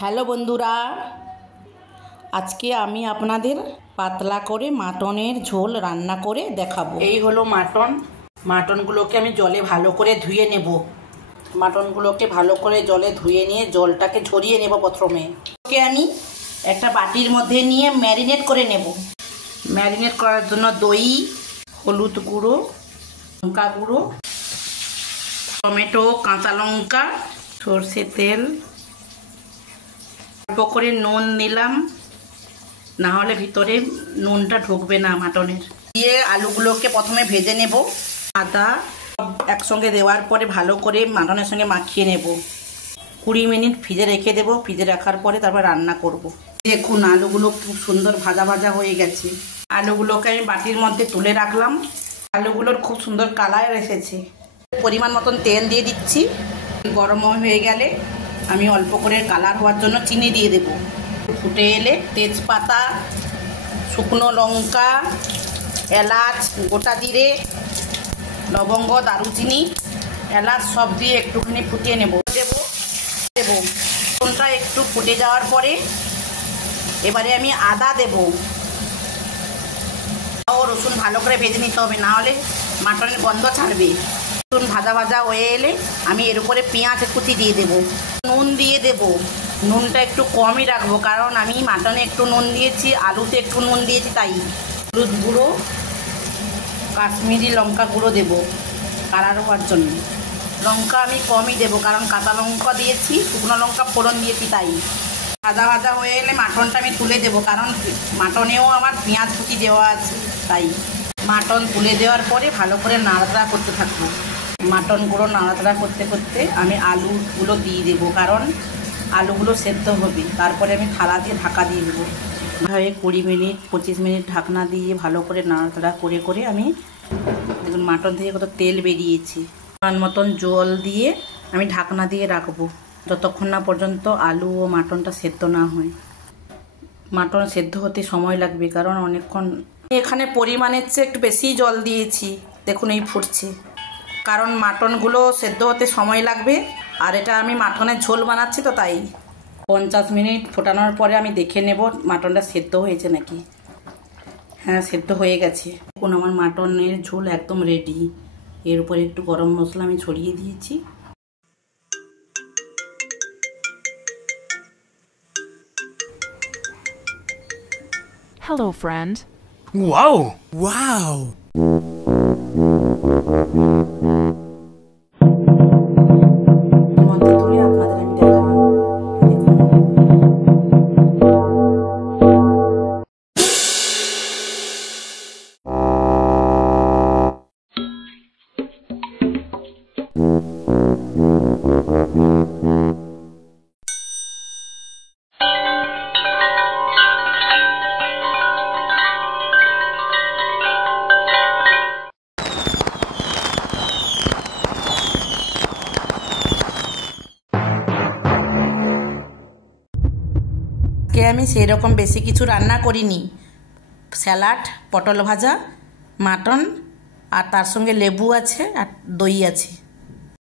Hello বন্ধুরা, আজকে আমি আপনাদের পাতলা করে মাটনের ঝোল রান্না করে দেখাবো। এই হলো মাটনগুলোকে আমি জলে ভালো করে ধুয়ে নেব। মাটনগুলোকে ভালো করে জলে ধুয়ে নিয়ে জলটাকে ঝরিয়ে নেব। প্রথমে ওকে আমি একটা বাটির মধ্যে নিয়ে ম্যারিনেট করে নেব। ম্যারিনেট করার জন্য দই, হলুদ গুঁড়ো, লঙ্কা গুঁড়ো, টমেটো, কাঁচা লঙ্কা, সর্ষে তেল, অল্প করে নুন নিলাম, না হলে ভিতরে নুনটা ঢুকবে না মাটনের। দিয়ে আলুগুলোকে প্রথমে ভেজে নেব। আদা একসঙ্গে দেওয়ার পরে ভালো করে মাটনের সঙ্গে মাখিয়ে নেব। 20 মিনিট ফ্রিজে রেখে দেব। ফ্রিজে রাখার পরে তারপর রান্না করব। দেখুন আলুগুলো খুব সুন্দর ভাজা ভাজা হয়ে গেছে। আলুগুলোকে আমি বাটির মধ্যে তুলে রাখলাম। আলুগুলোর খুব সুন্দর কালার এসেছে। পরিমাণ মতন তেল দিয়ে দিচ্ছি। গরম হয়ে গেলে আমি অল্প করে কালার হওয়ার জন্য চিনি দিয়ে দেব। ফুটে এলে তেজপাতা, শুকনো লঙ্কা, এলাচ, গোটা জিরে, লবঙ্গ, দারুচিনি, এলাচ সব দিয়ে একটুখানি ফুটিয়ে নেব। রসুনটা একটু ফুটে যাওয়ার পরে এবারে আমি আদা দেব। রসুন ভালো করে ভেজে নিতে হবে, না হলে মাটনের গন্ধ ছাড়বে। রসুন ভাজা ভাজা হয়ে এলে আমি এর উপরে পেঁয়াজ কুচি দিয়ে দেব। নুন দিয়ে দেব। নুনটা একটু কমই রাখবো, কারণ আমি মাটনে একটু নুন দিয়েছি, আলুতে একটু নুন দিয়েছি, তাই। হলুদ গুঁড়ো, কাশ্মীরি লঙ্কা গুঁড়ো দেব কালার হওয়ার জন্য। লঙ্কা আমি কমই দেব, কারণ কাঁচা লঙ্কা দিয়েছি, শুকনো লঙ্কা ফোড়ন দিয়েছি, তাই। ভাজা ভাজা হয়ে এলে মাটনটা আমি তুলে দেব, কারণ মাটনেও আমার পেঁয়াজ কুচি দেওয়া আছে, তাই। মাটন তুলে দেওয়ার পরে ভালো করে নাড়াচাড়া করতে থাকবো। মাটনগুলো নাড়াচাড়া করতে করতে আমি আলুগুলো দিয়ে দেবো, কারণ আলুগুলো সেদ্ধ হবে। তারপরে আমি থালা দিয়ে ঢাকা দিয়ে দেবো। এভাবে 20 মিনিট 25 মিনিট ঢাকনা দিয়ে ভালো করে নাড়াচাড়া করে করে আমি দেখুন মাটন থেকে কত তেল বেরিয়েছে। পরিমাণ মতন জল দিয়ে আমি ঢাকনা দিয়ে রাখবো, যতক্ষণ না পর্যন্ত আলু ও মাটনটা সেদ্ধ না হয়। মাটন সেদ্ধ হতে সময় লাগবে, কারণ অনেকক্ষণ। এখানে পরিমাণের চেয়ে একটু বেশি জল দিয়েছি, দেখুন এই ফুটছে, কারণ মাটনগুলো সেদ্ধ হতে সময় লাগবে। আর এটা আমি মাটনের ঝোল বানাচ্ছি, তো তাই। 50 মিনিট ফোটানোর পরে আমি দেখে নেব মাটনটা সেদ্ধ হয়েছে নাকি। হ্যাঁ, সেদ্ধ হয়ে গেছে। দেখুন আমার মাটনের ঝোল একদম রেডি। এর উপরে একটু গরম মশলা আমি ছড়িয়ে দিয়েছি। Hello, friend. Wow! Wow! আমি সেরকম বেশি কিছু রান্না করিনি। স্যালাড, পটল ভাজা, মাটন, আর তার সঙ্গে লেবু আছে আর দই আছে।